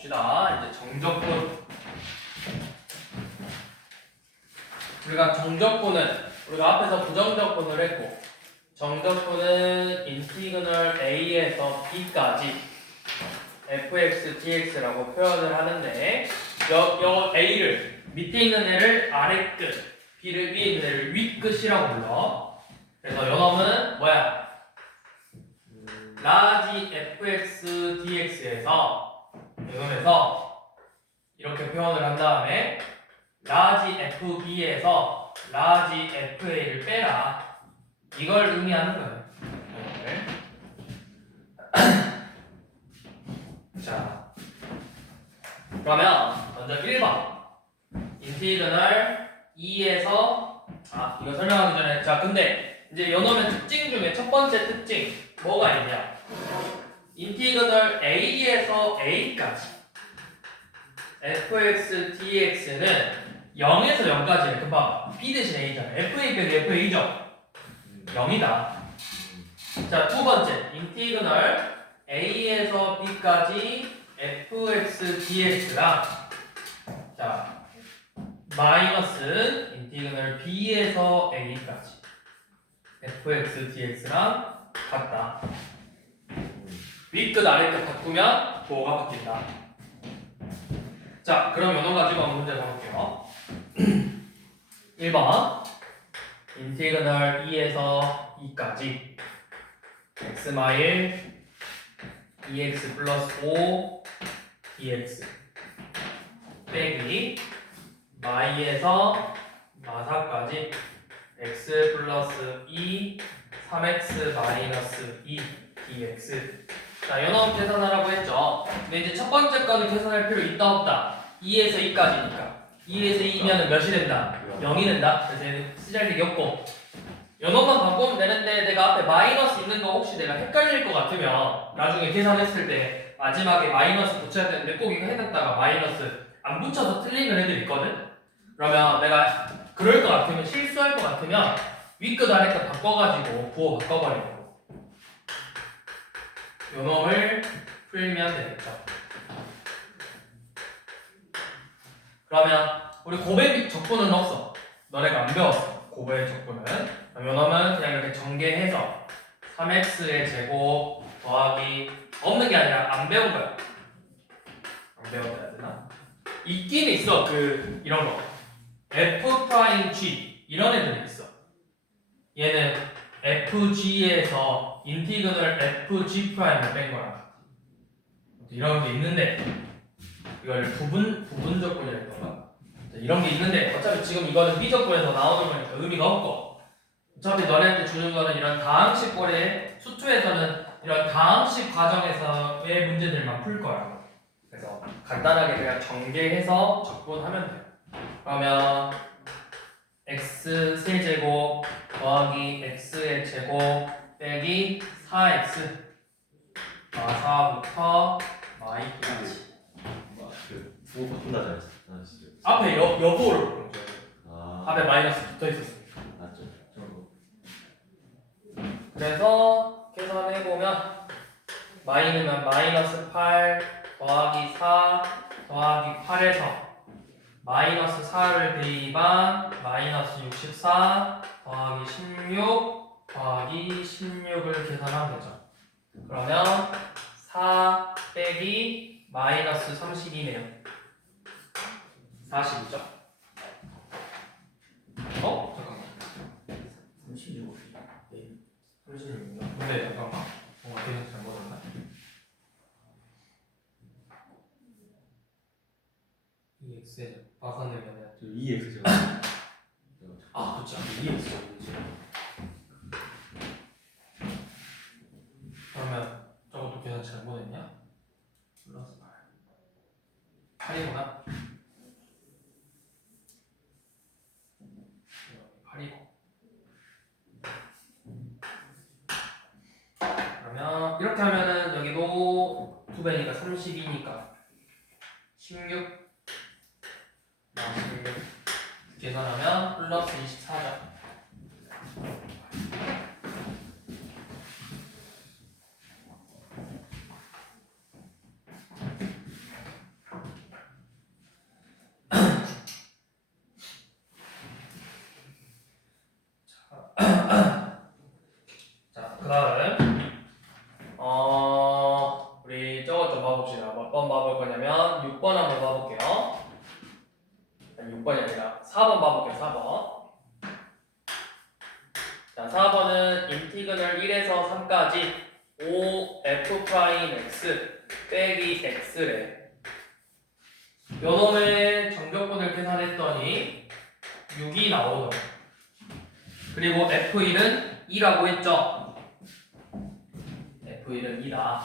봅시다. 이제 정적분. 우리가 정적분은 우리가 앞에서 부정적분을 했고 정적분은 인티그널 a에서 b까지 fx, dx라고 표현을 하는데 여 a를 밑에 있는 애를 아래 끝, b를 위에 있는 애를 위 끝이라고 불러. 그래서 요놈은 뭐야? 라지 fx dx에서 요놈에서 이렇게 표현을 한 다음에 라지 fb에서 라지 fa를 빼라. 이걸 의미하는 거예요. 자, 그러면 먼저 1번 인티그널 2에서 이거 설명하기 전에 자 근데 이제 요놈의 특징 중에 첫 번째 특징 뭐가 있냐? 인티그널 a에서 a까지 fx dx는 0에서 0까지예요. 금방 b 대신 a잖아요. fa 빼기 fa죠. 0이다. 자, 두 번째 인티그널 a에서 b까지 fx dx랑 자 마이너스 인티그널 b에서 a까지 fx dx랑 같다. 윗끝 아래끝 바꾸면 보호가 바뀐다. 자, 그럼 요놈 가지고 한번 문제 가볼게요. 1번 인티그널 2에서 2까지 x 마일 2x 플러스 5 dx 빼기 마이에서 마사까지 x 플러스 2 3x 마이너스 2 dx. 자, 요놈 계산하라고 했죠. 근데 이제 첫 번째 거는 계산할 필요 있다 없다. 2에서 2까지니까 2에서 2면은 몇이 된다? 0이 된다. 그래서 얘는 쓰잘데기 없고 요놈만 바꾸면 되는데 내가 앞에 마이너스 있는 거 혹시 내가 헷갈릴 것 같으면 나중에 계산했을 때 마지막에 마이너스 붙여야 되는데 꼭 이거 해놨다가 마이너스 안 붙여서 틀리는 애들 있거든? 그러면 내가 그럴 것 같으면 실수할 것 같으면 윗끝 아래끝 바꿔가지고 부호 바꿔버리고 요놈을 풀면 되겠죠. 그러면 우리 곱의 적분은 없어. 너네가 안 배웠어. 곱의 적분은. 요놈은 그냥 이렇게 전개해서 3x의 제곱 더하기 없는 게 아니라 안 배운 거야. 안 배웠다 해야 되나? 있긴 있어. 이런 거 f'g 이런 애들이 있어. 얘는 fg에서 인티그널 fg 프라임을 뺀 거야. 이런 게 있는데 이걸 부분 적분이라 했던가? 이런 게 있는데 어차피 지금 이거는 비적분에서 나오는 거니까 의미가 없고 어차피 너네한테 주는 거는 이런 다항식 거래 수투에서는 이런 다항식 과정에서의 문제들만 풀 거야. 그래서 간단하게 그냥 전개해서 적분하면 돼요. 그러면 x 세제곱 더하기 x의 제곱 빼기 4x 마사부터 마이까지 부호 바꾼다 잘했어. 앞에 여보를 바꾼 거예요. 아, 앞에 마이너스 붙어 있었으니까. 맞죠. 그래서 계산해보면 마이너면 마이너스 8 더하기 4 더하기 8에서 마이너스 4를 대입한 마이너스 64 더하기 16 더하기 16을 계산하면 되죠. 그러면 4 빼기 마이너스 32네요. 40이죠? 잠깐만. 36. 네. 36이요? 근데 잠깐만. 뭔가 계산 잘못했나? 이 x에 바꿔내면은 저 2x죠. 그렇죠. 2x. 그러면 저것도 계산 잘못했냐? 플러스 8. 8이구나. 8이고. 그러면 이렇게 하면은 여기도 2배니까 32니까 16 16 계산하면 플러스 24죠. 4번 봐볼게요. 4번. 자, 4번은 인티그널 1에서 3까지 5f'(x) 빼기 x래. 요놈의 정적분을 계산했더니 6이 나오더라. 그리고 f1은 2라고 했죠. f1은 2다.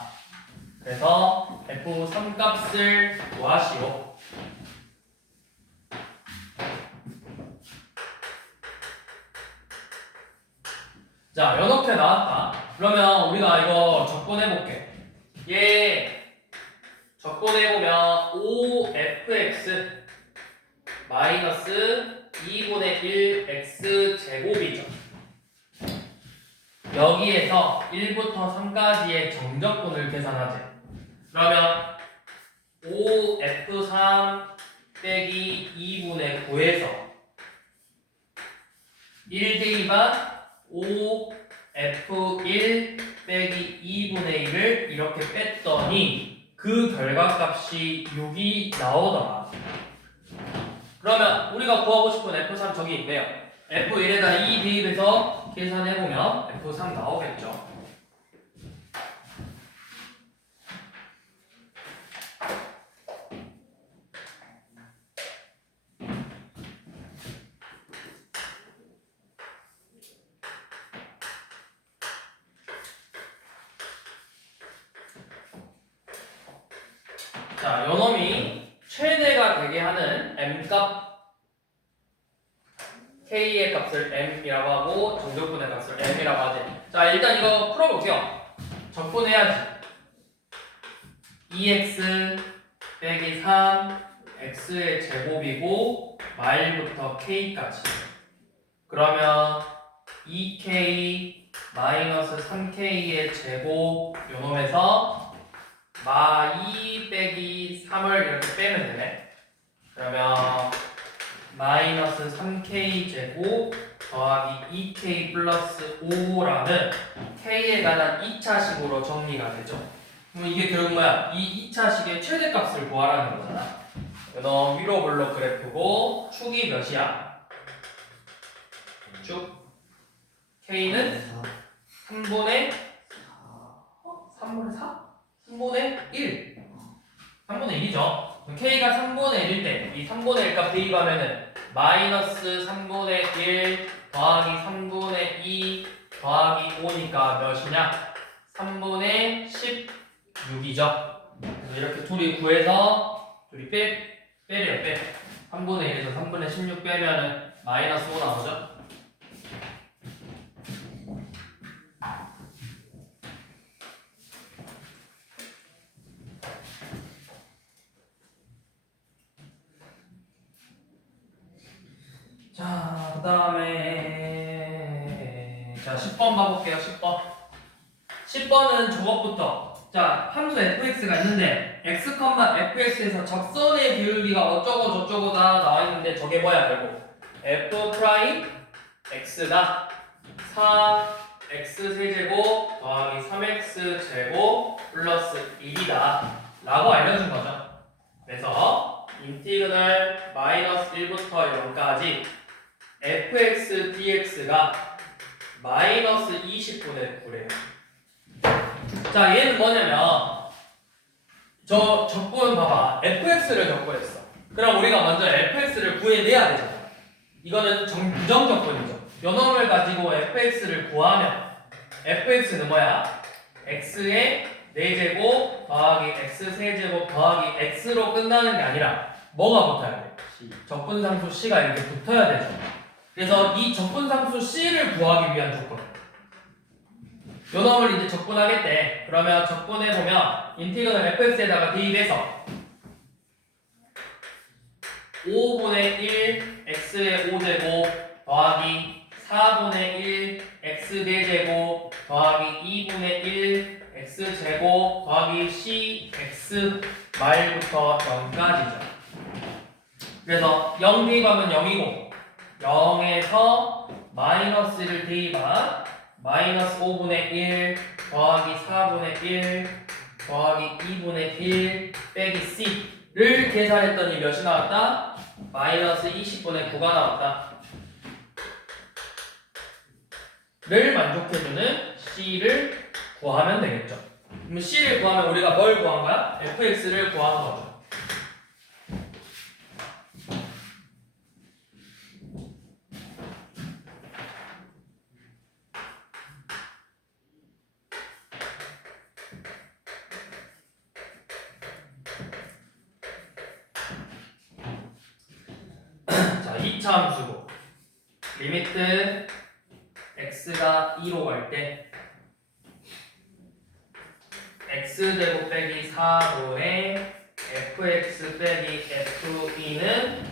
그래서 f3 값을 구하시오. 자, 이렇게 나왔다. 그러면 우리가 이거 적분해볼게. 얘 적분해보면 5fx 마이너스 2분의 1 x 제곱이죠. 여기에서 1부터 3까지의 정적분을 계산하지. 그러면 5f3 빼기 2분의 9에서 1 대입한 5f1 빼기 2분의 1을 이렇게 뺐더니 그 결과값이 6이 나오더라. 그러면 우리가 구하고 싶은 f3 저기 있네요. f1에다 2 대입해서 계산해보면 f3 나오겠죠. 자, 요놈이 최대가 되게 하는 m값 k의 값을 m이라고 하고 정적분의 값을 m이라고 하지. 자, 일단 이거 풀어볼게요. 적분해야지. 2x 빼기 3 x의 제곱이고 마일부터 k까지. 그러면 2k 마이너스 3k의 제곱 요놈에서 마2 빼기 3을 이렇게 빼면 되네. 그러면 마이너스 3k 제곱 더하기 2k 플러스 5라는 k에 관한 2차식으로 정리가 되죠. 그럼 이게 결국 뭐야? 이 2차식의 최대값을 구하라는 거잖아. 너 위로 블록 그래프고 축이 몇이야? 축 k는 3분의 3분의 4? 3분의 1. 3분의 1이죠. k가 3분의 1일 때 이 3분의 1 값 대입하면은 마이너스 3분의 1 더하기 3분의 2 더하기 5니까 몇이냐? 3분의 16이죠. 그래서 이렇게 둘이 구해서 둘이 빼래요. 빼. 3분의 1에서 3분의 16 빼면은 마이너스 5 나오죠. 자, 그 다음에 자 10번 봐볼게요. 10번 10번은 저것부터 자 함수 fx가 있는데 x, fx에서 접선의 비율비가 어쩌고 저쩌고다 나와있는데 저게 뭐야 결국 f 프라임 x다 4x 세제곱 더하기 3x 제곱 플러스 1이다 라고 알려준 거죠. 그래서 인티그널 마이너스 1부터 0까지 fx dx가 마이너스 20분의 9래요. 자, 얘는 뭐냐면 저 적분 봐봐. fx를 적분했어. 그럼 우리가 먼저 fx를 구해내야 되잖아. 이거는 부정 적분이죠. 요 놈을 가지고 fx를 구하면 fx는 뭐야? x의 4제곱 더하기 x 세제곱 더하기 x로 끝나는 게 아니라 뭐가 붙어야 돼? 적분상수 c가 이렇게 붙어야 되죠. 그래서 이 적분상수 c를 구하기 위한 조건. 요 놈을 이제 적분하겠대. 그러면 적분해보면 인티그널 fx에다가 대입해서 5분의 1 x의 5제곱 더하기 4분의 1 x 4제곱 더하기 2분의 1 x제곱 더하기 cx 마일부터 0까지죠. 그래서 0 대입하면 0이고 0에서 마이너스를 대입한 마이너스 5분의 1 더하기 4분의 1 더하기 2분의 1 빼기 c를 계산했더니 몇이 나왔다? 마이너스 20분의 9가 나왔다. 를 만족해주는 C를 구하면 되겠죠. 그럼 C를 구하면 우리가 뭘 구한 거야? fx를 구한 거죠. 자, 2차 함수고 리미트 x가 2로 갈 때 x제곱 빼기 4분의 fx 빼기 fe는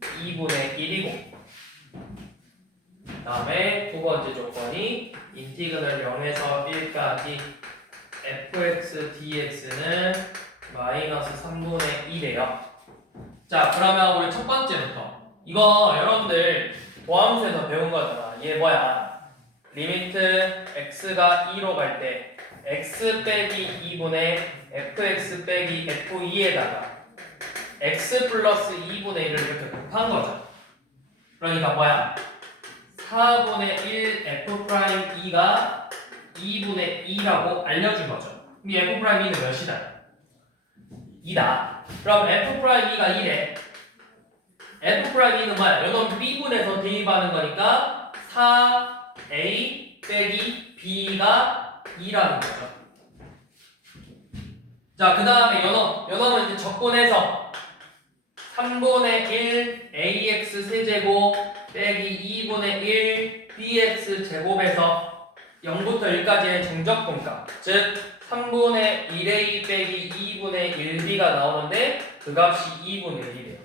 2분의 1이고 그 다음에 두 번째 조건이 인티그널 0에서 1까지 fx dx는 마이너스 3분의 1이에요. 자, 그러면 우리 첫 번째부터 이거 여러분들 도함수에서 배운 거잖아. 얘 뭐야? 리미트 x가 2로 갈 때 x 빼기 2분의 fx 빼기 f2에다가 x 플러스 2분의 1을 이렇게 곱한 거죠. 그러니까 뭐야? 4분의 1 f'2가 2분의 2라고 알려준 거죠. 이 f'2는 몇이다? 2다. 그럼 f'2가 2래. f'2는 뭐야? 이건 b분에서 대입하는 거니까 4a 빼기 b가 2라는 거죠. 자, 그 다음에 연어는 이제 적분해서 3분의 1 ax 세제곱 빼기 2분의 1 bx 제곱에서 0부터 1까지의 정적분값, 즉 3분의 1a 빼기 2분의 1b가 나오는데 그 값이 2분의 1이래요.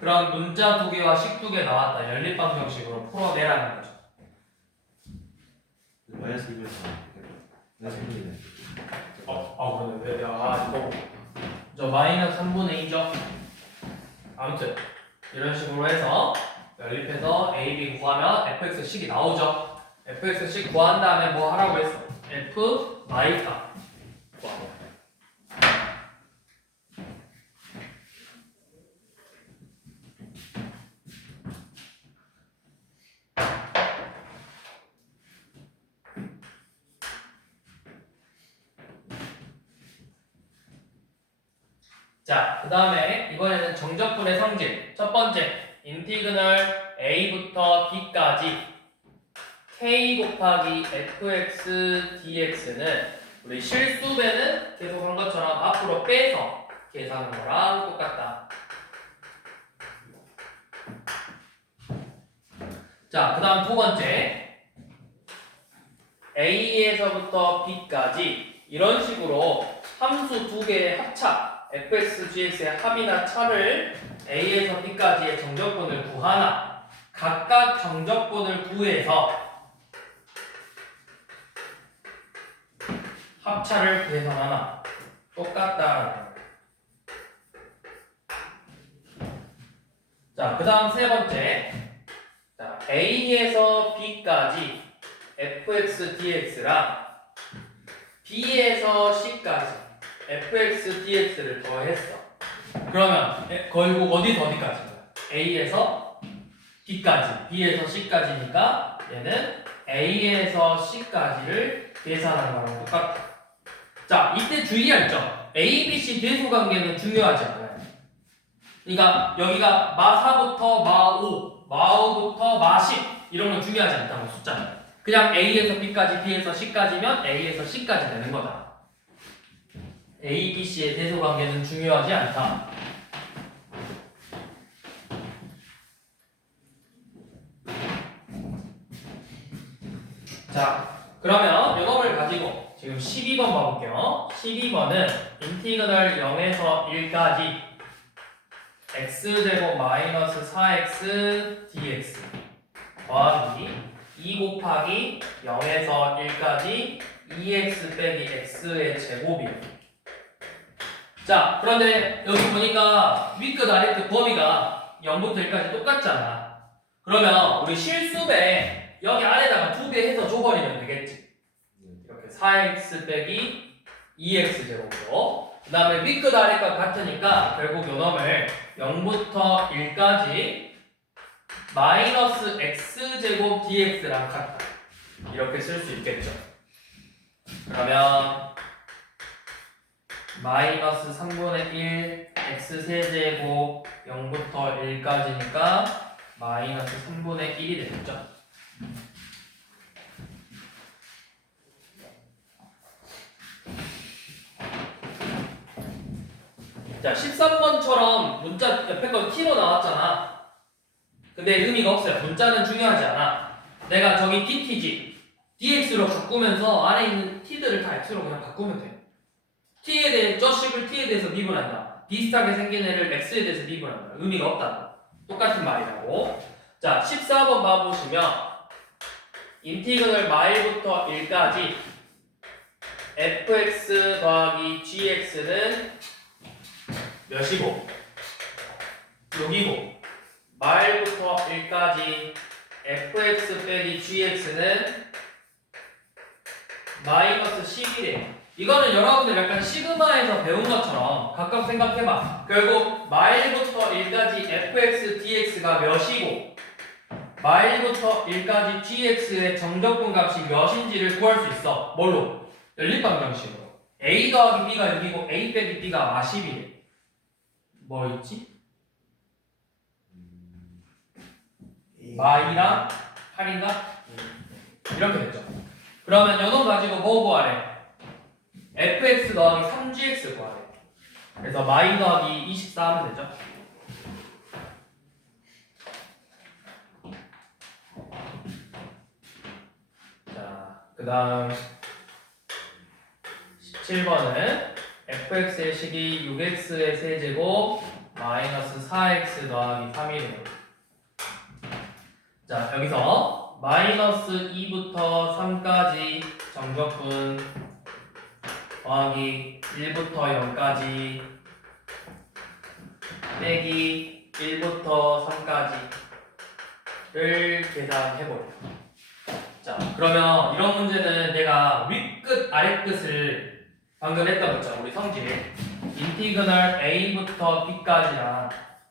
그럼 문자 2개와 식 2개 나왔다. 연립방정식으로 풀어내라는 거죠. 마이너스 2분의 4. 마이너스 1분의 2. 그러네. 왜 내가 이거 저 마이너스 3분의 2죠. 아무튼 이런 식으로 해서 연립해서 a, b 구하면 fx 식이 나오죠. fx 식 구한 다음에 뭐 하라고 했어? f 마이 값 구하고. 자, 그 다음에 이번에는 정적분의 성질. 첫 번째, 인티그널 a부터 b까지 k 곱하기 fx dx는 우리 실수배는 계속 한 것처럼 앞으로 빼서 계산한 거랑 똑같다. 자, 그 다음 두 번째, a에서부터 b까지 이런 식으로 함수 두 개의 합차 fx, gx의 합이나 차를 a에서 b까지의 정적분을 구하나 각각 정적분을 구해서 합차를 계산하나 똑같다라는 거예요. 자, 그 다음 세 번째, 자, a에서 b까지 fx, dx랑 b에서 c까지 fx, dx를 더했어. 그러면 결국 어디서 어디까지인가? a에서 b까지, b에서 c까지니까 얘는 a에서 c까지를 계산하는 거랑 똑같아. 자, 이때 주의할 점. a, b, c 대소관계는 중요하지 않아요. 그러니까 여기가 마4부터 마5, 마5부터 마10 이런 건 중요하지 않다고 숫자는. 그냥 a에서 b까지, b에서 c까지면 a에서 c까지 되는 거다. A, B, C의 대소관계는 중요하지 않다. 자, 그러면 이놈을 가지고 지금 12번 봐볼게요. 12번은 인티그널 0에서 1까지 x제곱 마이너스 4x dx 더하기 2 곱하기 0에서 1까지 2x 빼기 x의 제곱이에요. 자, 그런데 여기 보니까 윗끝 아래끝 범위가 0부터 1까지 똑같잖아. 그러면 우리 실수배 여기 아래다가 2배 해서 줘버리면 되겠지. 이렇게 4x 빼기 2x 제곱으로. 그 다음에 윗끝 아래끝 같으니까 결국 요놈을 0부터 1까지 마이너스 x제곱 dx랑 같다. 이렇게 쓸 수 있겠죠. 그러면 마이너스 3분의 1 x세제곱 0부터 1까지니까 마이너스 3분의 1이 되겠죠. 자, 13번처럼 문자 옆에 거 t로 나왔잖아. 근데 의미가 없어요. 문자는 중요하지 않아. 내가 저기 dt지 dx로 바꾸면서 안에 있는 t들을 다 x로 그냥 바꾸면 돼. t에 대해 저 식을 t에 대해서 미분한다. 비슷하게 생긴 애를 x에 대해서 미분한다. 의미가 없다. 똑같은 말이라고. 자, 14번 봐보시면 인티그널 마일부터 1까지 fx 더하기 gx는 몇이고 여기고 마일부터 1까지 fx 빼기 gx는 마이너스 11이에요. 이거는 여러분들 약간 시그마에서 배운 것처럼 각각 생각해봐. 결국 마일부터 1까지 fx dx가 몇이고 마일부터 1까지 gx의 정적분 값이 몇인지를 구할 수 있어. 뭘로? 연립방정식으로. a 더하기 b가 6이고 a 빼기 b가 10이래. 뭐 있지? 마이랑 8인가? 이렇게 됐죠. 그러면 연호 가지고 뭐 구하래? fx 더하기 3gx 구하래. 그래서 마이 더하기 24 하면 되죠. 자, 그 다음 17번은 fx의 식이 6x의 세제곱 마이너스 4x 더하기 3이네요. 자, 여기서 마이너스 2부터 3까지 정적분 더하기 1부터 0까지 빼기 1부터 3까지를 계산해볼게요. 자, 그러면 이런 문제는 내가 윗끝 아랫끝을 방금 했던 거죠. 우리 성질 인티그널 a부터 b까지랑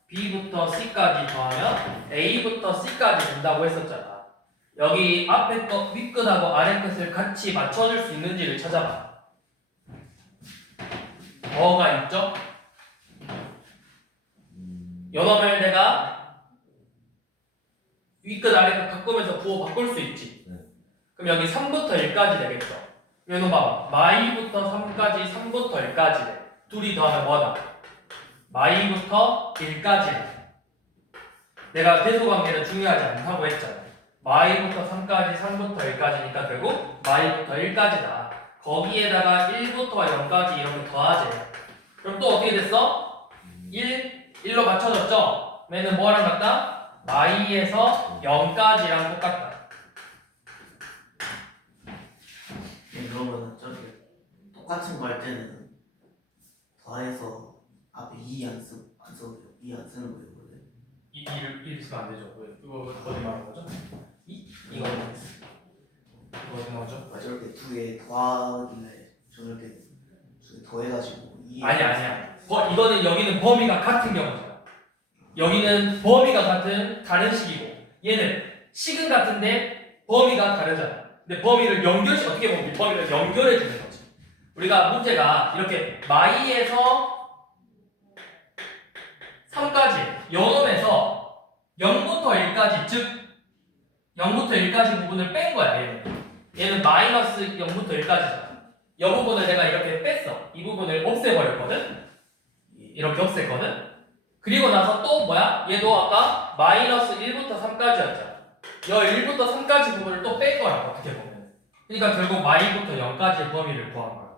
b부터 c까지 더하면 a부터 c까지 된다고 했었잖아. 여기 앞에 거 윗끝하고 아랫끝을 같이 맞춰줄 수 있는지를 찾아봐. 뭐가 있죠? 요놈을 내가 윗끝 아랫끝 바꾸면서 부호 바꿀 수 있지. 그럼 여기 3부터 1까지 되겠죠. 요놈 봐봐. 마이부터 3까지 3부터 1까지 돼. 둘이 더하면 뭐다? 마이부터 1까지. 내가 대소관계는 중요하지 않다고 했잖아. 마이부터 3까지 3부터 1까지니까 결국 마이부터 1까지다. 거기에다가 1부터 0까지 이렇게 더하지. 그럼 또 어떻게 됐어? 1로 맞춰졌죠? 얘는 뭐랑 같다? 마이에서 0까지랑 똑같다. 그러면 저기 똑같은 거 할 때는 더해서 앞에 2 안 써도 2 안 쓰는 거예요, 원래. 1 쓰면 안 되죠. 왜? 이거 어디 말하는 거죠? 이거 어디 나오죠? 아, 저렇게 두 개 더하길래 저렇게 두 개 더해가지고 2 아니야. 이거는 여기는 범위가 같은 경우잖아. 여기는 범위가 같은 다른 식이고 얘는 식은 같은데 범위가 다르잖아. 근데 범위를 어떻게 보면 범위를 연결해 주는 거지. 우리가 문제가 이렇게 마이에서 3까지 요놈에서 0부터 1까지 즉 0부터 1까지 부분을 뺀 거야. 얘는 마이너스 0부터 1까지잖아. 이 부분을 내가 이렇게 뺐어. 이 부분을 없애버렸거든. 이렇게 없앴거든. 그리고 나서 또 뭐야? 얘도 아까 마이너스 1부터 3까지였잖아. 이 1부터 3까지 부분을 또 뺀 거야. 어떻게 보면. 그러니까 결국 마이부터 0까지의 범위를 구한 거야.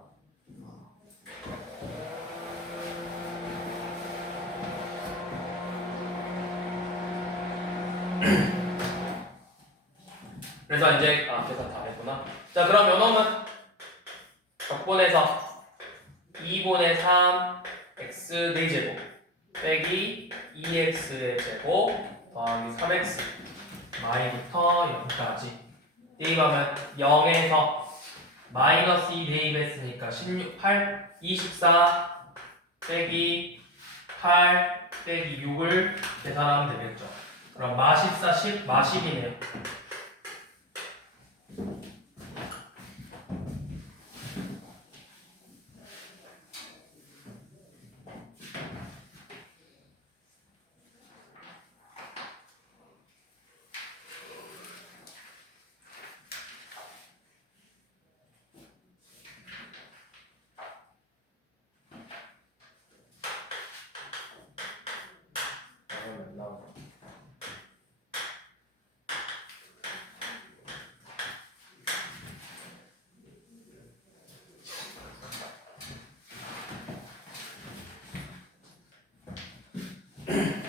그래서 이제 계산 다 했구나. 자, 그럼 요놈은 적분해서 2분의 3 x 4제곱 빼기 2x의 제곱 더하기 3x 마이부터 0까지 대입하면 0에서 마이너스 2 대입했으니까 16, 8, 24 빼기 8 빼기 6을 계산하면 되겠죠. 그럼 마 14, 10, 마 10이네요.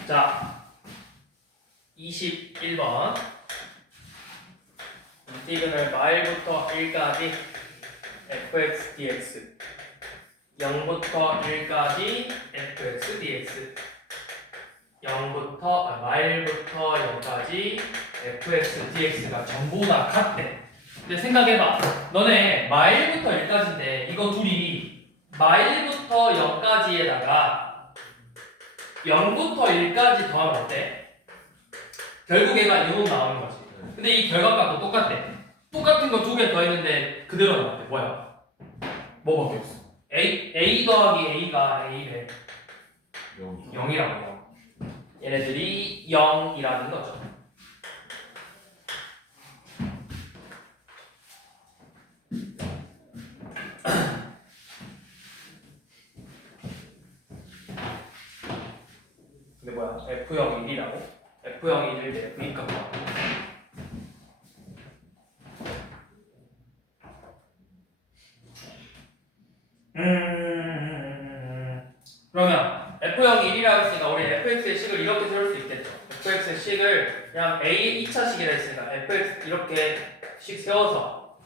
자, 21번 인티그널 마일부터 1까지 fx dx 0부터 1까지 fx dx 0부터 마일부터 0까지 fx dx가 전부 다 같대. 근데 생각해봐. 너네 마일부터 1까지인데 이거 둘이 마일부터 0까지에다가 0부터 1까지 더하면 어때? 결국 얘가 0 나오는 거지. 근데 이 결과값도 똑같대. 똑같은 거 두 개 더했는데 그대로 나왔대. 뭐야? 뭐밖에 없어. A 더하기 A가 A래. 0이라고. 얘네들이 0이라는 거죠. 근데 뭐야? F형 1이라고? F형 1일 때 V값 나와. 그러면 F형 1이라고 했으니까 우리 fx의 식을 이렇게 세울 수 있겠죠. fx의 식을 그냥 a 2차식이라 했으니까 fx 이렇게 식 세워서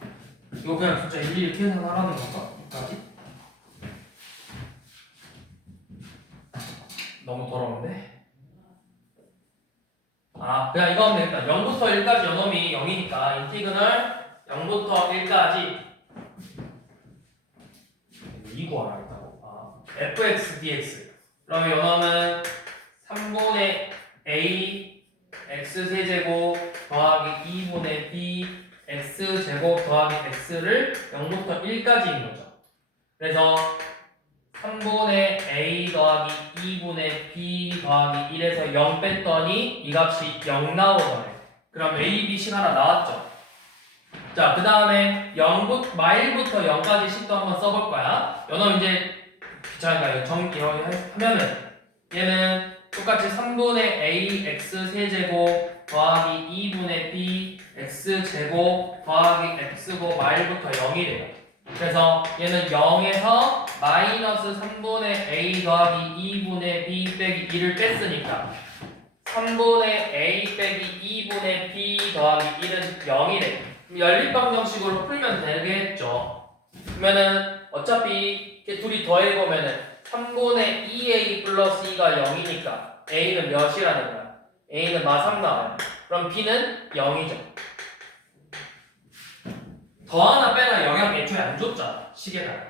이거 그냥 진짜 일일이 계산하라는 건가? 여기까지? 너무 더러운데? 아 그냥 이거 하면 되겠다. 0부터 1까지 연놈이 0이니까 인티그널 0부터 1까지 이 구하라겠다고. fx dx 그러면 연놈은 3분의 a x 세제곱 더하기 2분의 b x 제곱 더하기 x를 0부터 1까지인 거죠. 그래서 3분의 a 더하기 2분의 b 더하기 1에서 0 뺐더니 이 값이 0 나오더래. 그럼 a, b 식 하나 나왔죠. 자, 그 다음에 마일부터 0까지 식도 한번 써볼 거야. 연어 이제 귀찮으니까 이렇게 하면은 얘는 똑같이 3분의 a x 세제곱 더하기 2분의 b x 제곱 더하기 x고 마일부터 0이래요. 그래서 얘는 0에서 마이너스 3분의 a 더하기 2분의 b 빼기 1을 뺐으니까 3분의 a 빼기 2분의 b 더하기 1은 0이래. 연립방정식으로 풀면 되겠죠. 그러면은 어차피 이렇게 둘이 더해보면은 3분의 2a 플러스 2가 0이니까 a는 몇이라는 거야? a는 마3 나와요. 그럼 b는 0이죠. 더하나 빼나 영향 애초에 안 줬잖아. 식에다가.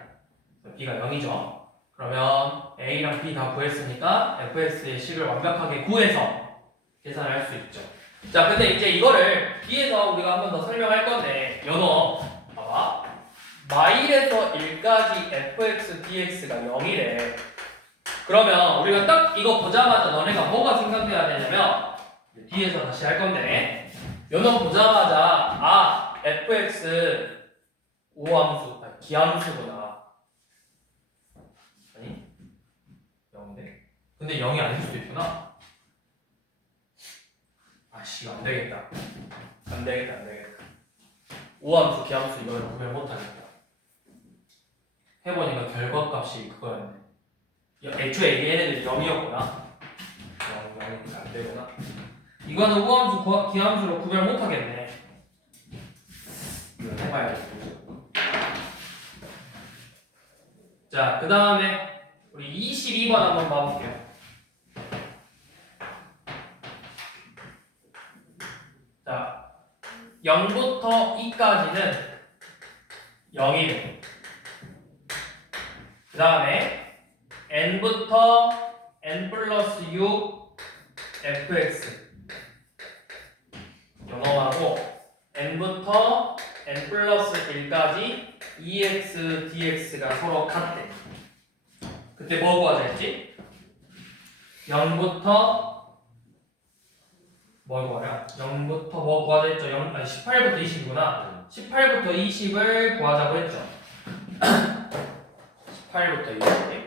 b가 0이죠. 그러면 a랑 b 다 구했으니까 fx의 식을 완벽하게 구해서 계산을 할 수 있죠. 자, 근데 이제 이거를 뒤에서 우리가 한 번 더 설명할 건데 연어 봐봐. 마일에서 1까지 fx dx가 0이래. 그러면 우리가 딱 이거 보자마자 너네가 뭐가 생각해야 되냐면 뒤에서 다시 할 건데 연어 보자마자 fx 우함수, 기함수구나. 아니 0인데? 근데 0이 아닐 수도 있구나. 아씨 안 되겠다. 안 되겠다. 우함수, 기함수 이걸 구별 못하겠다. 해보니까 결과값이 그거였네. 애초에 얘네들이 0이었구나. 0이니까 안 되구나. 이거는 우함수, 기함수로 구별 못하겠네. 이거 해봐야겠다. 자, 그 다음에 우리 22번 한번 봐볼게요. 자, 0부터 2까지는 0이래. 그 다음에 n부터 n 플러스 6 fx 요놈하고 n부터 n 플러스 1까지 2x dx가 서로 같대. 그때 뭐 구하자 했지? 0부터 뭘 구하냐? 0부터 뭐 구하자 했죠? 18부터 20이구나. 18부터 20을 구하자고 했죠. 18부터 20.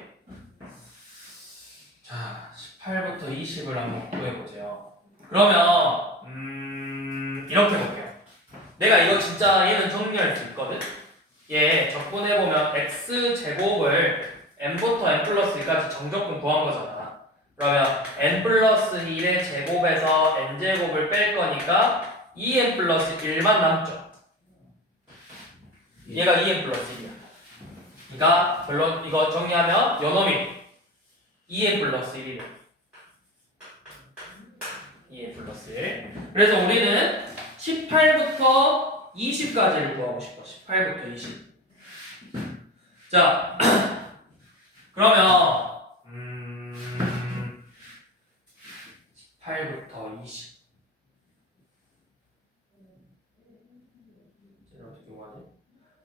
자, 18부터 20을 한번 구해보세요. 그러면 이렇게 볼게요. 내가 이거 진짜 얘는 정리할 수 있거든? 얘 적분해보면 x제곱을 n부터 n 플러스 1까지 정적분 구한 거잖아. 그러면 n 플러스 1의 제곱에서 n제곱을 뺄 거니까 2n 플러스 1만 남죠. 얘가 2n 플러스 1이야. 그러니까 결론 이거 정리하면 요놈이 2n 플러스 1이래. 2n 플러스 1. 그래서 우리는 18부터 20까지를 구하고 싶어. 18부터 20. 자, 그러면 18부터 20. 어떻게 구하지?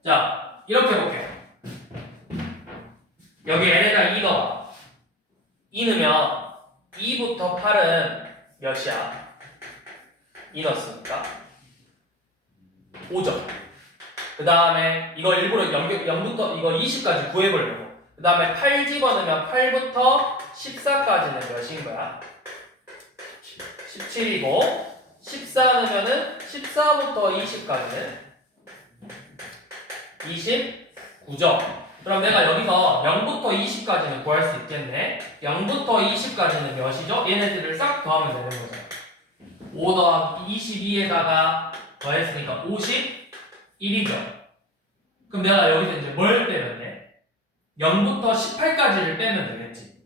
자, 이렇게 볼게요. 여기 n에다 2 넣어. 2 넣으면 2부터 8은 몇이야? 2 넣었으니까 5점. 그 다음에 이거 일부러 0부터 이거 20까지 구해보려고. 그 다음에 8 집어넣으면 8부터 14까지는 몇인 거야? 17이고 14 넣으면은 14부터 20까지는 29점. 그럼 내가 여기서 0부터 20까지는 구할 수 있겠네. 0부터 20까지는 몇이죠? 얘네들을 싹 더하면 되는 거죠. 5 더하기 22에다가 더했으니까 51이죠. 그럼 내가 여기서 이제 뭘 빼면 돼? 0부터 18까지를 빼면 되겠지.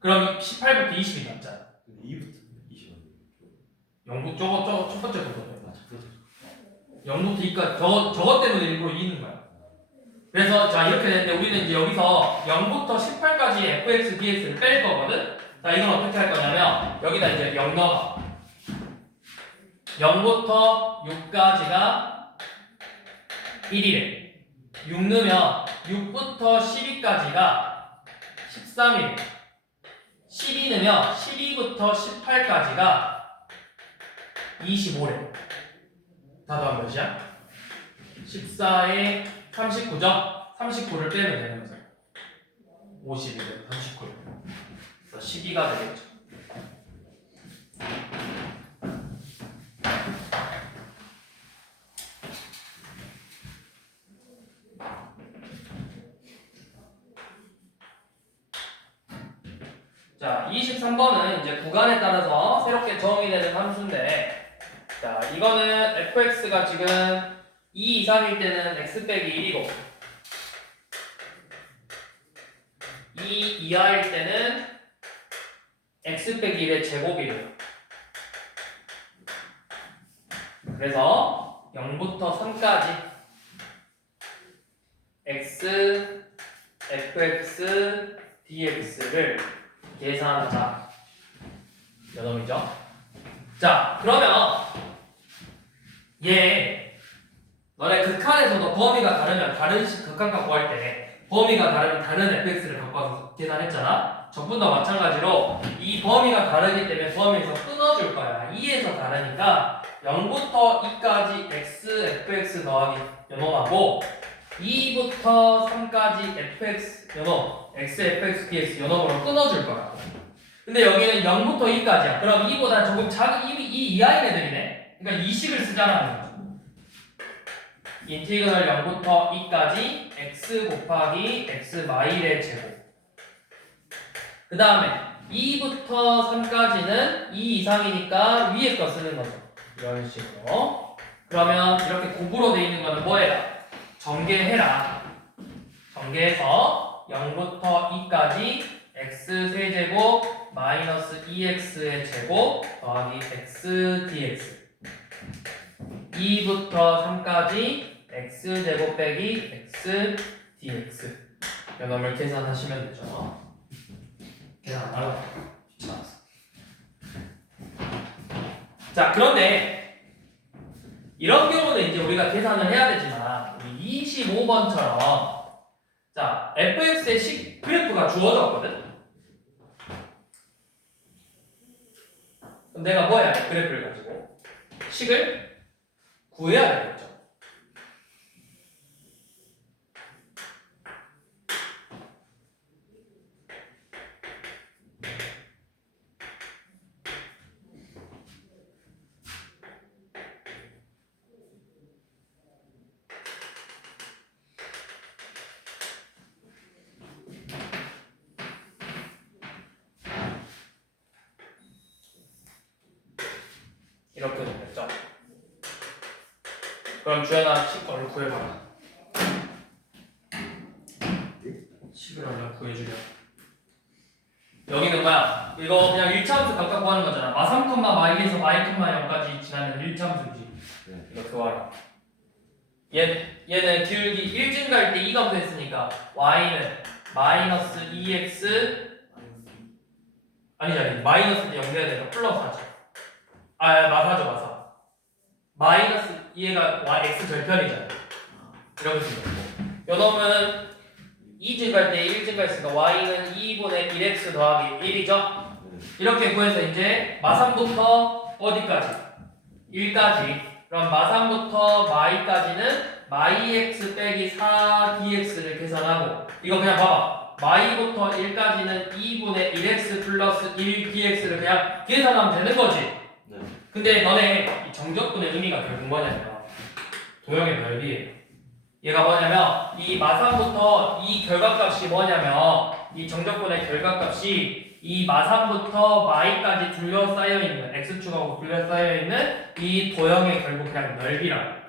그럼 18부터 20이 남잖아. 2부터 20원. 0부 저거 첫 번째 부분. 0부터 2까지 저것 때문에 일부러 2 있는 거야. 그래서 자 이렇게 되는데 우리는 이제 여기서 0부터 18까지 fx, dx를 뺄 거거든. 자 이건 어떻게 할 거냐면 여기다 이제 0 넣어. 0부터 6까지가 1이래. 6 넣으면 6부터 12까지가 13이래. 12 넣으면 12부터 18까지가 25래. 다 더하면 몇이야? 14에 39점? 39를 빼면 되는 거죠. 52에 39. 그래서 12가 되겠죠. 자, 23번은 이제 구간에 따라서 새롭게 정의되는 함수인데, 자, 이거는 fx가 지금 2 이상일 때는 x 빼기 1이고 2 이하일 때는 x 빼기 1의 제곱이래요. 그래서 0부터 3까지 x, fx, dx를 계산하자. 여놈이죠? 자, 그러면 얘 너네 극한에서도 범위가 다르면 다른 극한값 구할 때 범위가 다르면 다른 fx를 갖고 와서 계산했잖아. 전분도 마찬가지로 이 범위가 다르기 때문에 범위에서 끊어줄 거야. 2에서 다르니까 0부터 2까지 x, fx 더하기 요놈하고 2부터 3까지 fx 요놈 x, fx, dx 요놈으로 끊어줄 거야. 근데 여기는 0부터 2까지야. 그럼 2보다 조금 작은 2 이하인 애들이네. 그러니까 2식을 쓰잖아. 인티그럴 0부터 2까지 x 곱하기 x 마일의 제곱. 그 다음에 2부터 3까지는 2 이상이니까 위에 거 쓰는 거죠. 이런 식으로. 그러면 이렇게 곱으로 돼 있는 거는 뭐 해라? 전개해라. 전개해서 0부터 2까지 x 세제곱 마이너스 2x의 제곱 더하기 x dx 2부터 3까지 x제곱 빼기 x dx 요놈을 계산하시면 되죠. 계산 안 하려고 귀찮았어. 자, 그런데 이런 경우는 이제 우리가 계산을 해야 되지만 우리 25번처럼 자, fx의 그래프가 주어졌거든. 그럼 내가 뭐 해야 돼? 그래프를 가지고 식을 구해야 되겠죠. 이렇게 되겠죠. 그럼 주연아 식 얼른 구해봐라. 식을 얼른 구해주려. 여기는 뭐야? 이거 그냥 1차함수 각각 구하는 거잖아. 마3, 마이에서 마이,0까지 지나는 1차함수지. 네. 이거 구하라. 얘는 기울기 1쯤 갈 때 2가 됐으니까 y는 마이너스 2x 아니잖아. 마이너스 때 연결해야 되니까 플러스 하죠. 마사죠. 마이너스 얘가 x 절편이잖아. 이렇게 생겼고 요 놈은 2쯤 갈 때 1쯤 갔으니까 y는 2분의 1x 더하기 1이죠. 이렇게 구해서 이제 마3부터 어디까지? 1까지. 그럼 마3부터 마이까지는 마이x 빼기 4dx를 계산하고 이거 그냥 봐봐. 마이부터 1까지는 2분의 1x 플러스 1dx를 그냥 계산하면 되는 거지. 네. 근데 너네 이 정적분의 의미가 결국 뭐냐면 도형의 넓이에요. 얘가 뭐냐면 이 마3부터 이 결과값이 뭐냐면 이 정적분의 결과값이 이 마3부터 마이까지 둘러싸여 있는 x축하고 둘러싸여 있는 이 도형의 결국 그냥 넓이라.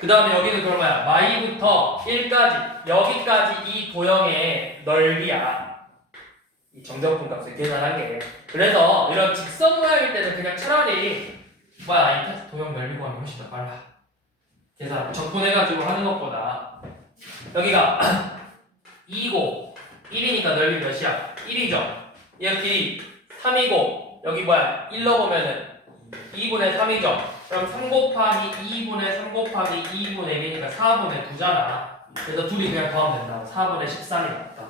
그 다음에 여기는 그런 거야. 마이부터 1까지 여기까지 이 도형의 넓이야. 이 정적분 값을 계산한 게. 그래서 이런 직선 모양일 때는 그냥 차라리 이 도형 넓이 구하는 게 훨씬 더 빨라. 계산 적분해가지고 하는 것보다. 여기가 2고 1이니까 넓이 몇이야? 1이죠. 얘 길이 3이고 여기 1 넣어보면은 2분의 3이죠. 그럼 3 곱하기 2분의 3 곱하기 2분의 1이니까 4분의 9잖아. 그래서 둘이 그냥 더하면 된다. 4분의 13이 나왔다.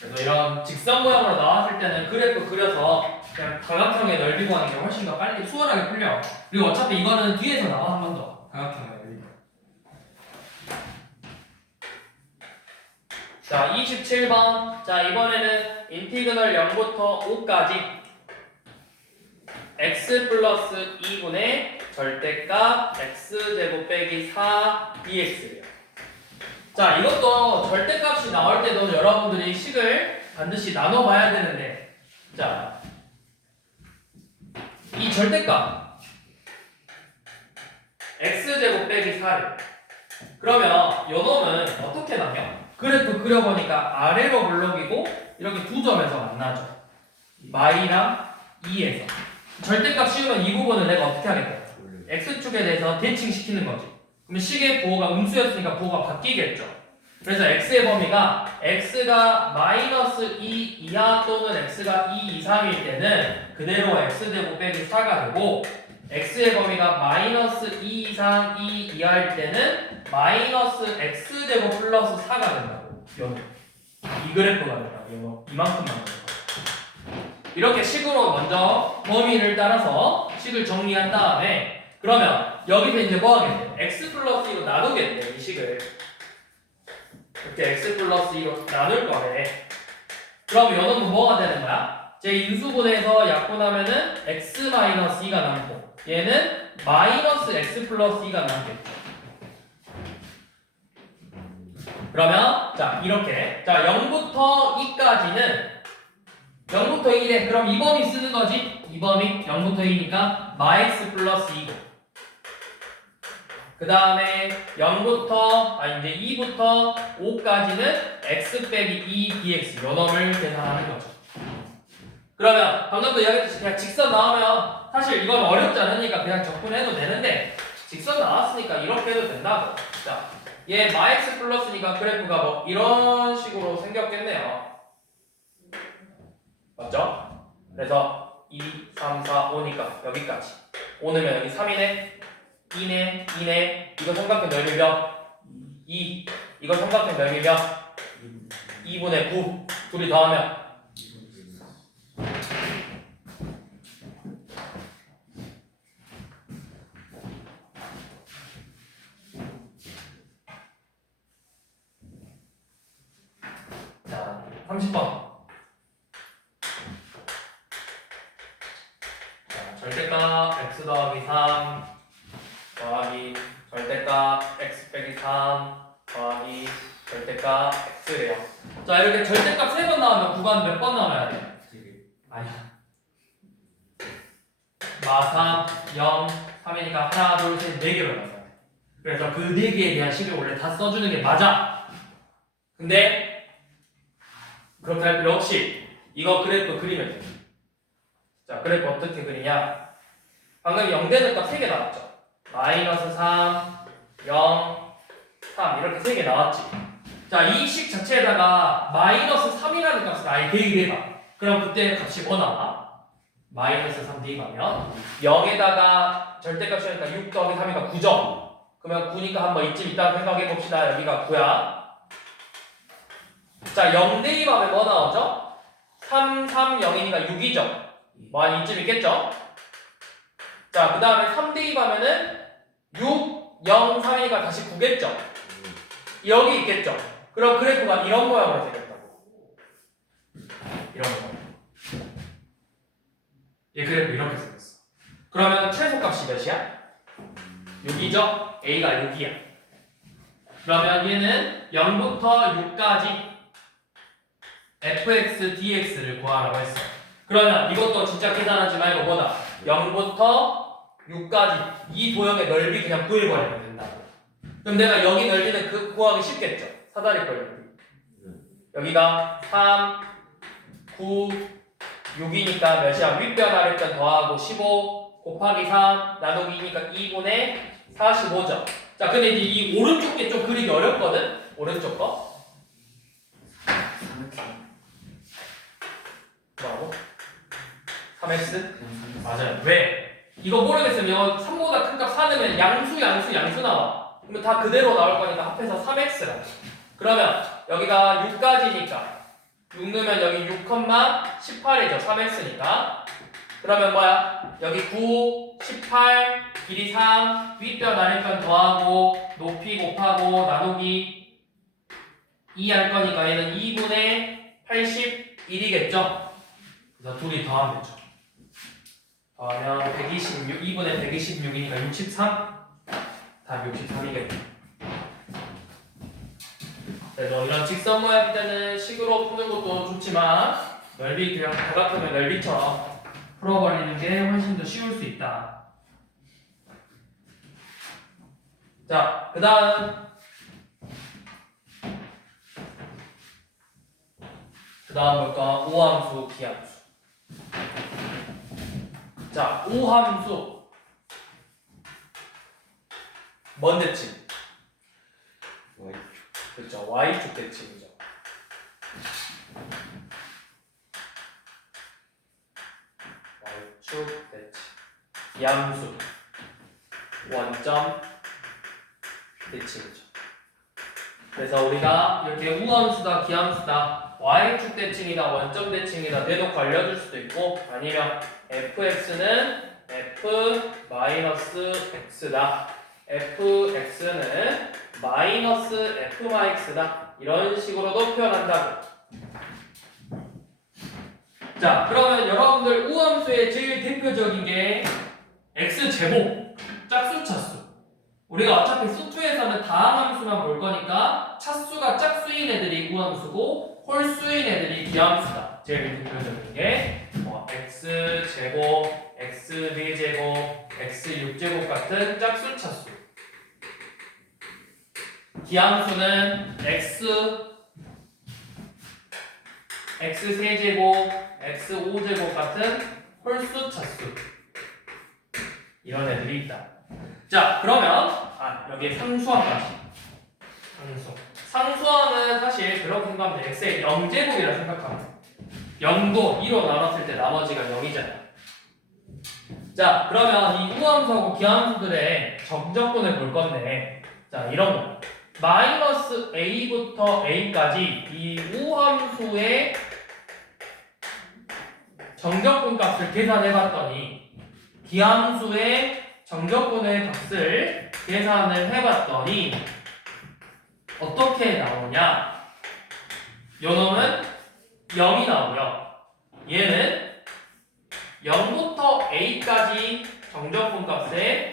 그래서 이런 직선 모양으로 나왔을 때는 그래프 그려서 그냥 다각형의 넓이 구하는 게 훨씬 더 빨리 수월하게 풀려. 그리고 어차피 이거는 뒤에서 나와 한 번 더. 다각형의 넓이. 자, 27번. 자, 이번에는 인티그널 0부터 5까지 x 플러스 2분의 절대값 x제곱 빼기 4 dx래요. 자, 이것도 절대값이 나올 때도 여러분들이 식을 반드시 나눠봐야 되는데, 자, 이 절대값 x제곱 빼기 4를 그러면 요 놈은 어떻게 나냐? 그래프 그려보니까 아래로 블록이고 이렇게 두 점에서 만나죠. 마이랑 2에서 절대값 씌우면 이 부분을 내가 어떻게 하겠다? x축에 대해서 대칭시키는 거지. 그러면 식의 부호가 음수였으니까 부호가 바뀌겠죠. 그래서 x의 범위가 x가 마이너스 2 이하 또는 x가 2 이상일 때는 그대로 x제곱 빼기 4가 되고 x의 범위가 마이너스 2 이상 2 이하일 때는 마이너스 x제곱 플러스 4가 된다고. 이 그래프가 된다고. 이만큼만 된다고. 이렇게 식으로 먼저 범위를 따라서 식을 정리한 다음에 그러면 여기서 이제 뭐 하겠냐? x 플러스 2로 나누겠네. 이 식을 이렇게 x 플러스 2로 나눌 거네. 그럼 요놈은 뭐가 되는 거야? 제 인수분해에서 약분하면은 x 마이너스 2가 남고 얘는 마이너스 x 플러스 2가 남겠죠. 그러면 자 이렇게 자 0부터 2까지는 0부터 1에 그럼 이 범위 쓰는 거지. 이 범위 0부터 2니까 마x 플러스 2고 그 다음에 0부터 이제 2부터 5까지는 x 빼기 2 dx 요 놈을 계산하는 거죠. 그러면 방금도 이야기했듯이 그냥 직선 나오면 사실 이건 어렵지 않으니까 그냥 접근해도 되는데 직선 나왔으니까 이렇게 해도 된다고. 자, 얘 마x 플러스니까 그래프가 뭐 이런 식으로 생겼겠네요. 맞죠? 그래서 2, 3, 4, 5니까 여기까지. 5 넣으면 여기 3이네, 2네, 2네. 이거 삼각형 넓이 몇? 2. 이거 삼각형 넓이 몇? 2분의 9. 둘이 더하면 자, 30번. 자, 절대값 x 더하기 3 더하기 절대값 x 빼기 3 더하기 절대값 x래요. 자, 이렇게 절대값 3번 나오면 구간 몇 번 나와야 돼? 아니야. 마 3, 0, 3이니까 하나, 둘, 셋, 4개로 나와야 돼. 그래서 그 4개에 대한 식을 원래 다 써주는 게 맞아. 근데 그렇게 할 필요 없이 이거 그래프 그리면 돼. 자, 그래프 어떻게 그리냐? 방금 0 되는 값 3개 나왔죠? 마이너스 3, 0, 3 이렇게 3개 나왔지? 자, 이 식 자체에다가 마이너스 3이라는 값을 아예 대입해봐. 그럼 그때 값이 뭐 나와? 마이너스 3 대입하면 0에다가 절대값이니까 6 더하기 3이니까 9죠? 그러면 9니까 한번 이쯤 있다가 생각해봅시다. 여기가 9야. 자, 0 대입하면 뭐 나오죠? 3, 3, 0이니까 6이죠? 뭐 한 이쯤 있겠죠? 자, 그 다음에 3 대입하면은 6, 0, 3이니까 다시 9겠죠? 여기 있겠죠? 그럼 그래프가 이런 모양으로 생겼다고. 이런 모양. 얘 그래프 이렇게 생겼어. 그러면 최소값이 몇이야? 6이죠? A가 6이야. 그러면 얘는 0부터 6까지 fx, dx를 구하라고 했어. 그러면 이것도 진짜 계산하지 말고 뭐다? 0부터 6까지 이 도형의 넓이 그냥 구해버리면 된다고. 그럼 내가 여기 넓이는 그 구하기 쉽겠죠? 사다리꼴 넓이. 여기가 3, 9, 6이니까 몇이야? 윗변 아랫변 더하고 15 곱하기 3 나누기니까 2분의 45죠. 자, 근데 이제 이 오른쪽 게 좀 그리기 어렵거든? 오른쪽 거. 뭐라고? 3x? 맞아요. 왜? 이거 모르겠으면 3보다 큰 값 4 넣으면 양수 나와. 그러면 다 그대로 나올 거니까 합해서 3x라. 그러면 여기가 6까지니까 6 넣으면 여기 6,18이죠. 3x니까. 그러면 뭐야? 여기 9, 18, 길이 3, 윗변 아랫변 더하고 높이 곱하고 나누기 2 할 거니까 얘는 2분의 81이겠죠? 그래서 둘이 더하면 되죠. 더하면 126, 2분의 126이니까 63? 다 63이겠죠. 그래서 이런 직선 모양일 때는 식으로 푸는 것도 좋지만 넓이 그냥 다각형의 넓이처럼 풀어버리는 게 훨씬 더 쉬울 수 있다. 자, 그 다음 볼까? 오함수, 기함수. 자, 오함수 뭔 대칭? 그렇죠, y축 대칭이죠. y축 대칭. 기함수 원점 대칭이죠. 그래서 우리가 이렇게 우함수다, 기함수다, y축 대칭이다, 원점 대칭이다 대놓고 알려줄 수도 있고, 아니면 fx는 f-x다, fx는 마이너스 fx다, 이런 식으로도 표현한다고. 자, 그러면 여러분들 우함수의 제일 대표적인 게 x제곱, 짝수차수. 우리가 어차피 수투에서는 다항함수만 볼 거니까 차수가 짝수인 애들이 우함수고 홀수인 애들이 기함수다. 제일 대표적인 게 뭐 x제곱, x4제곱, x6제곱 같은 짝수차수. 기함수는 x x 세제곱, x 5제곱 같은 홀수 차수 이런 애들이 있다. 자, 그러면 여기에 상수항까지. 상수항은 사실 그렇게 생각하면 돼. x의 0제곱이라 생각하면 돼. 0도 2로 나눴을 때 나머지가 0이잖아. 자, 그러면 이 우함수하고 기함수들의 정적분을 볼 건데, 자, 이런 거. 마이너스 a부터 a까지 이 우함수의 정적분 값을 계산해 봤더니, 기함수의 정적분의 값을 계산을 해 봤더니, 어떻게 나오냐? 요 놈은 0이 나오고요. 얘는 0부터 a까지 정적분 값의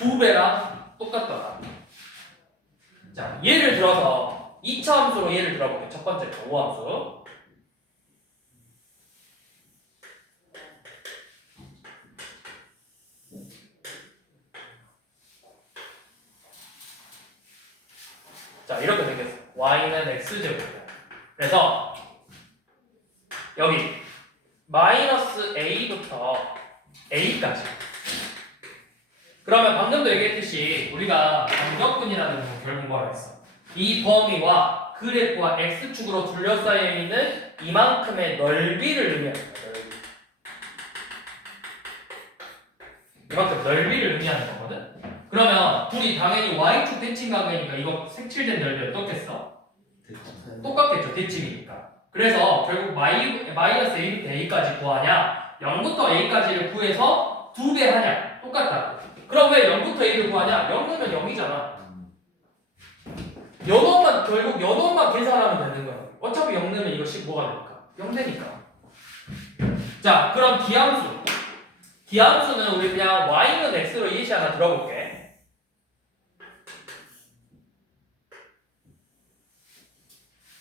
2배랑 똑같더라. 자, 예를 들어서 2차 함수로 예를 들어볼게요. 첫 번째 거 5함수. 자, 이렇게 생겼어. y는 x제곱이야. 그래서 여기 마이너스 a부터 a까지. 그러면 방금도 얘기했듯이 우리가 정적분이라는 건 결국 뭐라 했어? 이 범위와 그래프와 x축으로 둘러싸여 있는 이만큼의 넓이를 의미하는 거야. 넓이. 이만큼 넓이를 의미하는 거거든? 그러면 둘이 당연히 y축 대칭각이니까 이거 색칠된 넓이 어떻겠어? 똑같겠죠. 대칭이니까. 그래서 결국 마이너스 a부터 a까지 구하냐 0부터 a까지를 구해서 2배 하냐 똑같다. 그럼 왜 0부터 a를 구하냐? 0 넣으면 0이잖아. 요놈만 결국 요놈만 계산하면 되는 거야. 어차피 0 넣으면 이것이 뭐가 될까? 0 되니까. 자, 그럼 기함수. 기함수는 우리 그냥 y는 x로 예시 하나 들어볼게.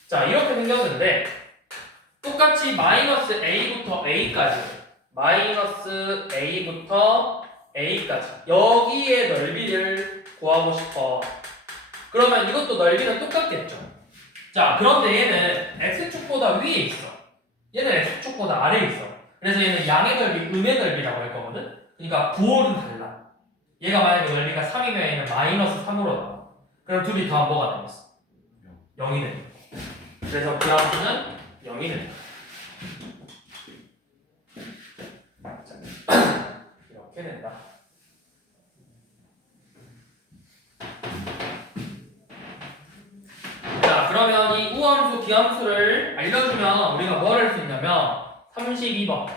자, 이렇게 생겼는데 똑같이 마이너스 a부터 a까지 마이너스 a부터 a까지 여기에 넓이를 구하고 싶어. 그러면 이것도 넓이는 똑같겠죠. 자, 그런데 얘는 x축보다 위에 있어. 얘는 x축보다 아래에 있어. 그래서 얘는 양의 넓이, 음의 넓이라고 할 거거든. 그러니까 부호는 달라. 얘가 만약에 넓이가 3이면 얘는 마이너스 3으로 나와. 그럼 둘이 더하면 뭐가 되겠어? 0이 되는 거야. 그래서 기함수는 0이 된다. 이렇게 된다. 자, 그러면 이 우함수, 기함수를 알려주면 우리가 뭘 할 수 있냐면 32번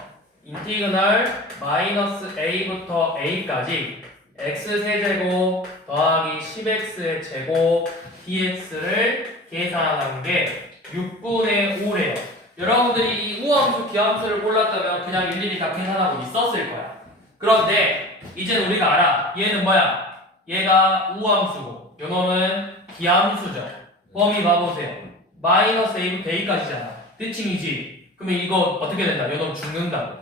인티그널 마이너스 a부터 a까지 x세제곱 더하기 10x의 제곱 dx를 계산하는 게 6분의 5래요. 여러분들이 이 우함수, 기함수를 골랐다면 그냥 일일이 다 계산하고 있었을 거야. 그런데 이제는 우리가 알아. 얘는 뭐야? 얘가 우함수고 요놈은 기함수죠. 범위 봐보세요. 마이너스 a부터 a까지잖아. 대칭이지. 그러면 이거 어떻게 된다? 요놈 죽는다고.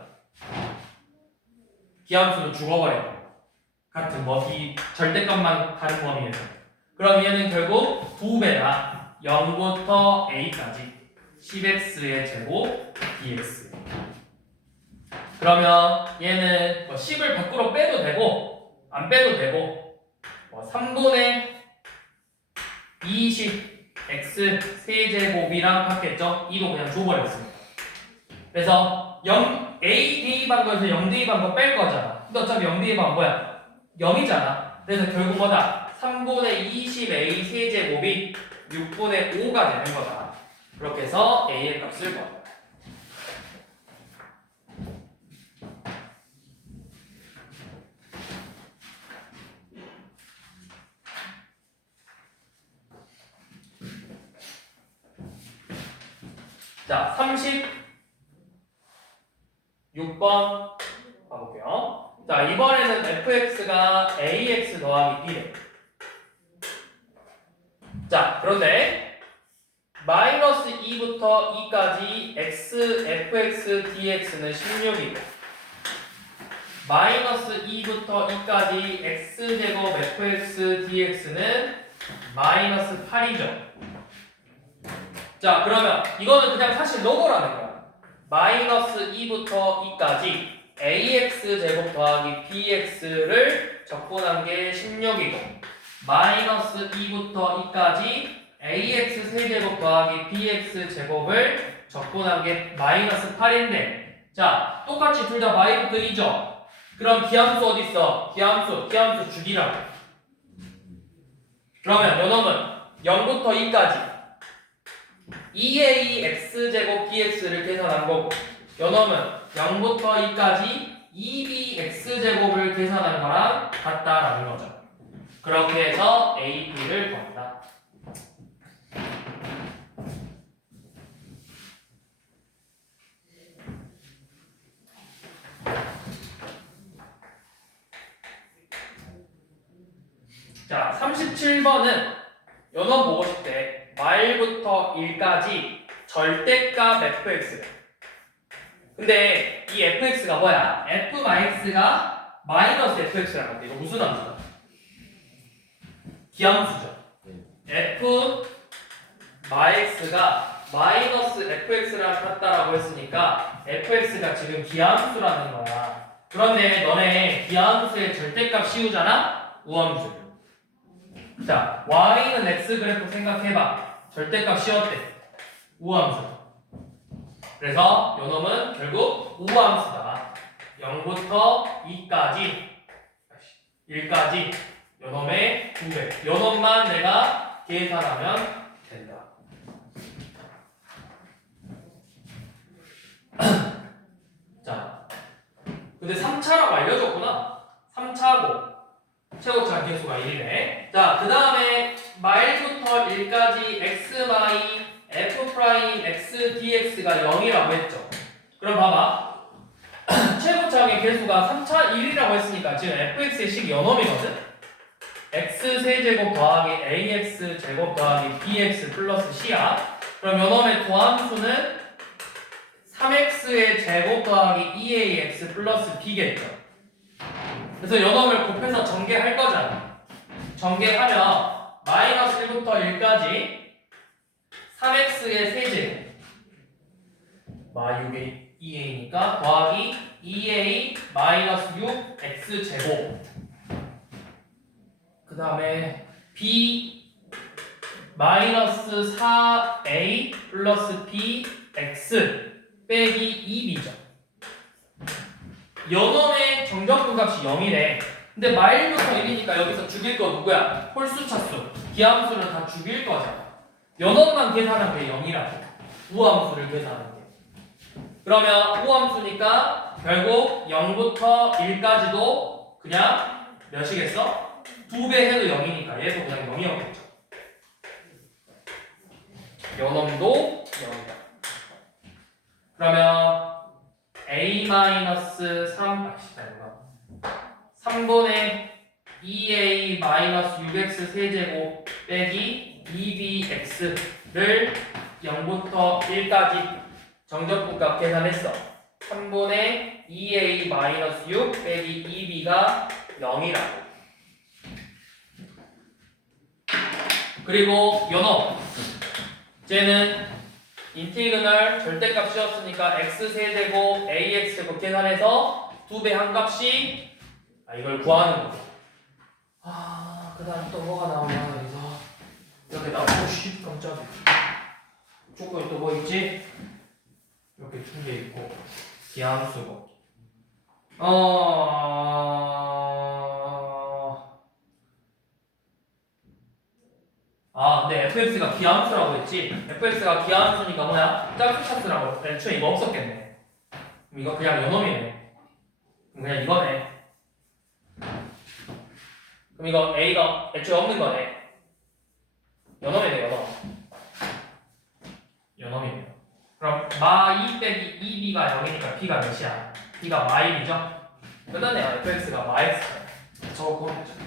기함수는 죽어버려. 같은 범위, 절대값만 다른 범위에서. 그럼 얘는 결국 2배나 0부터 a까지 10x의 제곱 dx. 그러면 얘는 뭐 10을 밖으로 빼도 되고 안 빼도 되고 뭐 3분의 20x 세제곱이랑 같겠죠? 이거 그냥 줘버렸습니다. 그래서 0 a 대입한 거에서 0 대입한 거 뺄 거잖아. 근데 어차피 0 대입한 뭐야? 0이잖아. 그래서 결국 뭐다? 3분의 20a 세제곱이 6분의 5가 되는 거다. 그렇게 해서 a의 값을 구한다. 자, 36번 가볼게요. 자, 이번에는 fx가 ax 더하기 b래. 자, 그런데 마이너스 2부터 2까지 x fx dx는 16이고 마이너스 2부터 2까지 x제곱 fx dx는 마이너스 8이죠. 자, 그러면 이거는 그냥 사실 로고라는 거야. 마이너스 2부터 2까지 ax 제곱 더하기 bx를 적분한 게 16이고 마이너스 2부터 2까지 ax 세제곱 더하기 bx 제곱을 적분한 게 마이너스 8인데 자, 똑같이 둘 다 y부터 2죠? 그럼 기함수 어디 있어? 기함수 죽이라고. 그러면 요놈은 0부터 2까지 2a x제곱 dx를 계산한 거고 요놈은 0부터 2까지 2b x제곱을 계산한 거랑 같다라는 거죠. 그렇게 해서 a, b를 구한다. 자, 37번은 요놈 보고 싶대. 말부터 1까지 절대값 fx. 근데 이 fx가 뭐야? f-x가 마이너스 fx라는 건데 이거 무슨 함수다? 기함수죠. f-x가 마이너스 fx랑 같다라고 했으니까 fx가 지금 기함수라는 거야. 그런데 너네 기함수의 절대값 씌우잖아? 우함수. 자, y는 x 그래프 생각해봐. 절대값 씌웠대. 우함수. 그래서 요놈은 결국 우함수다. 0부터 2까지 1까지 요놈의 2배. 요놈만 내가 계산하면 된다. 자, 근데 3차라고 알려줬구나. 3차고 최고차 계수가 1이네. 자, 그 다음에 말부터 1까지 x, y, f' x, dx가 0이라고 했죠. 그럼 봐봐. 최고차의 계수가 3차 1이라고 했으니까 지금 fx의 식이 요놈이거든. x 세제곱 더하기 ax 제곱 더하기 bx 플러스 c야. 그럼 요놈의 도함수는 3x의 제곱 더하기 2ax 플러스 b겠죠. 그래서 요놈을 곱해서 전개할 거잖아. 전개하면 마이너스 1부터 1까지 3x의 세제곱 마6의 2a니까 더하기 2a 마이너스 6x 제곱 그 다음에 b 마이너스 4a 플러스 bx 빼기 2b죠. 요놈의 정적분 값이 0이래. 근데 마일부터 1이니까 여기서 죽일 거 누구야? 홀수 차수. 기함수를 다 죽일 거잖아. 요놈만 계산한 게 0이라고. 우함수를 계산한 게. 그러면 우함수니까 결국 0부터 1까지도 그냥 몇이겠어? 2배 해도 0이니까 얘도 그냥 0이었겠죠. 요놈도 0이다. 그러면 a-3 3분의 2a 마이너스 6x 세제곱 빼기 2bx를 0부터 1까지 정적분값 계산했어. 3분의 2a 마이너스 6 빼기 2b가 0이라고. 그리고 요놈 쟤는 인티그널 절대값 씌웠으니까 x 세제곱 ax 제곱 계산해서 2배 한 값이 이걸 구하는 거고. 그 다음 또 뭐가 나오냐 여기서 이렇게 나오고 씨 깜짝이야. 조건이 또 뭐 있지? 이렇게 2개 있고 기함수고 근데 fx가 기함수라고 했지? fx가 기함수니까 뭐야? 짝수 차수라고 애초에 이거 없었겠네. 그럼 이거 그냥 요놈이네. 그럼 그냥 이거네. 그럼 이거 a가 애초에 없는 거네. 요놈이네 요놈. 요놈이네요. 그럼 마2 빼기 2b가 0이니까 b가 몇이야? b가 마1이죠? 끝났네요. fx가 마x야. 저거 보면 되죠.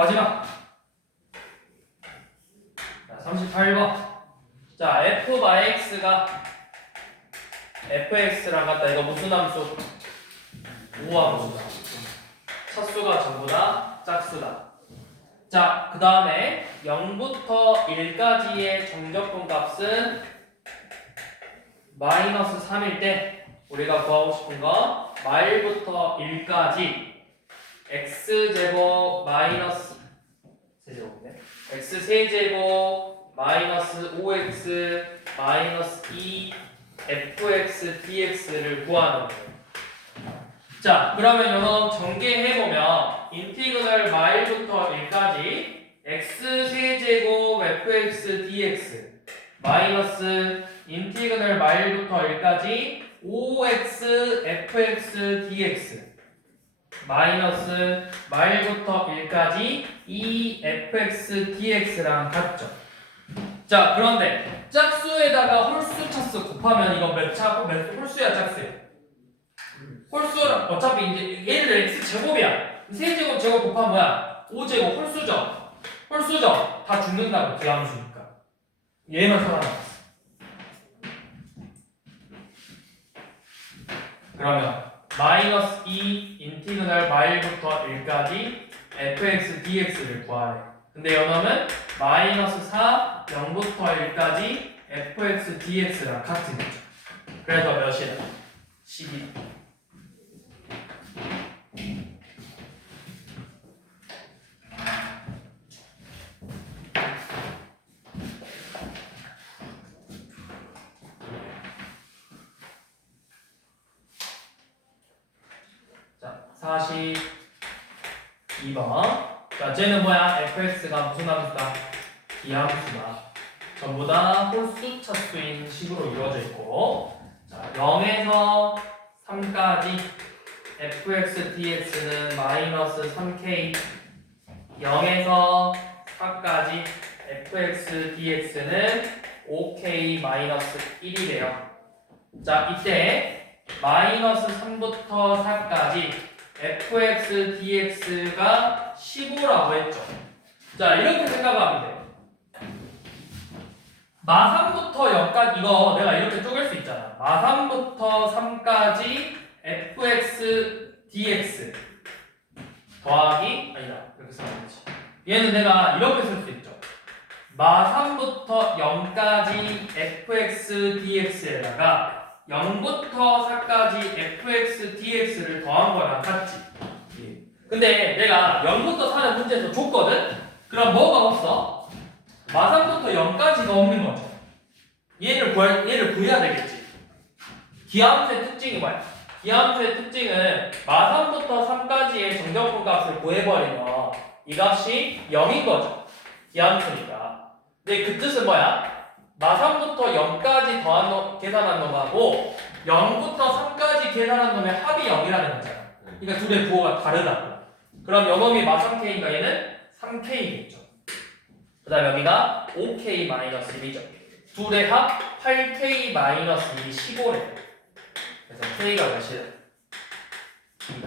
마지막. 자, 38번. 자, f by x가 fx랑 같다. 이거 무슨 함수? 우함수다. 차수가 전부 다 짝수다. 자, 그 다음에 0부터 1까지의 정적분 값은 마이너스 3일 때 우리가 구하고 싶은 건 말부터 1까지 x제곱 마이너스 세제곱인데 x 세제곱 마이너스 5x 마이너스 2 fx dx를 구하는 거예요. 자, 그러면 이런 전개해보면 인티그널 마일부터 1까지 x 세제곱 fx dx 마이너스 인티그널 마일부터 1까지 5x fx dx 마이너스 마일부터 1까지 2fx dx랑 같죠. 자, 그런데 짝수에다가 홀수 차수 곱하면 이건 몇 홀수야 짝수야? 홀수는 어차피 이제 얘를 x제곱이야. 세제곱 제곱 곱하면 뭐야? 5제곱 홀수죠. 홀수죠. 다 죽는다고 기함수니까. 얘만 살아남았어. 그러면 마이너스 2 인티그널 마일부터 1까지 fx dx를 구하래. 근데 연어는 마이너스 4 0부터 1까지 fx dx랑 같은 거죠. 그래서 몇이다? 12. 자, 42번. 자, 쟤는 뭐야? fx가 무슨 함수다? 기함수다. 전부 다 홀수 차수인 식으로 이루어져 있고, 자, 0에서 3까지 fx dx는 마이너스 3k, 0에서 4까지 fx dx는 5k 마이너스 1이래요. 자, 이때 마이너스 3부터 4까지 fx dx가 15라고 했죠. 자, 이렇게 생각하면 돼요. 마3부터 0까지 이거 내가 이렇게 쪼갤 수 있잖아. 마3부터 3까지 fx dx 더하기 아니다. 이렇게 써야지. 얘는 내가 이렇게 쓸 수 있죠. 마3부터 0까지 fx dx에다가 0부터 4까지 fx dx를 더한 거랑 같지. 근데 내가 0부터 4는 문제에서 줬거든? 그럼 뭐가 없어? 마3부터 0까지가 없는 거죠. 얘를 구해야 되겠지. 기하함수의 특징이 뭐야? 기하함수의 특징은 마3부터 3까지의 정적분 값을 구해버리면 이 값이 0인 거죠. 기하함수니까. 근데 그 뜻은 뭐야? 마3부터 0까지 계산한 놈하고 0부터 3까지 계산한 놈의 합이 0이라는 거잖아. 그러니까 둘의 부호가 다르다고. 그럼 요놈이 마3k인가 얘는 3k겠죠. 그 다음 여기가 5k-1이죠. 둘의 합 8k-1이 15래. 그래서 k가 몇이다? 2다.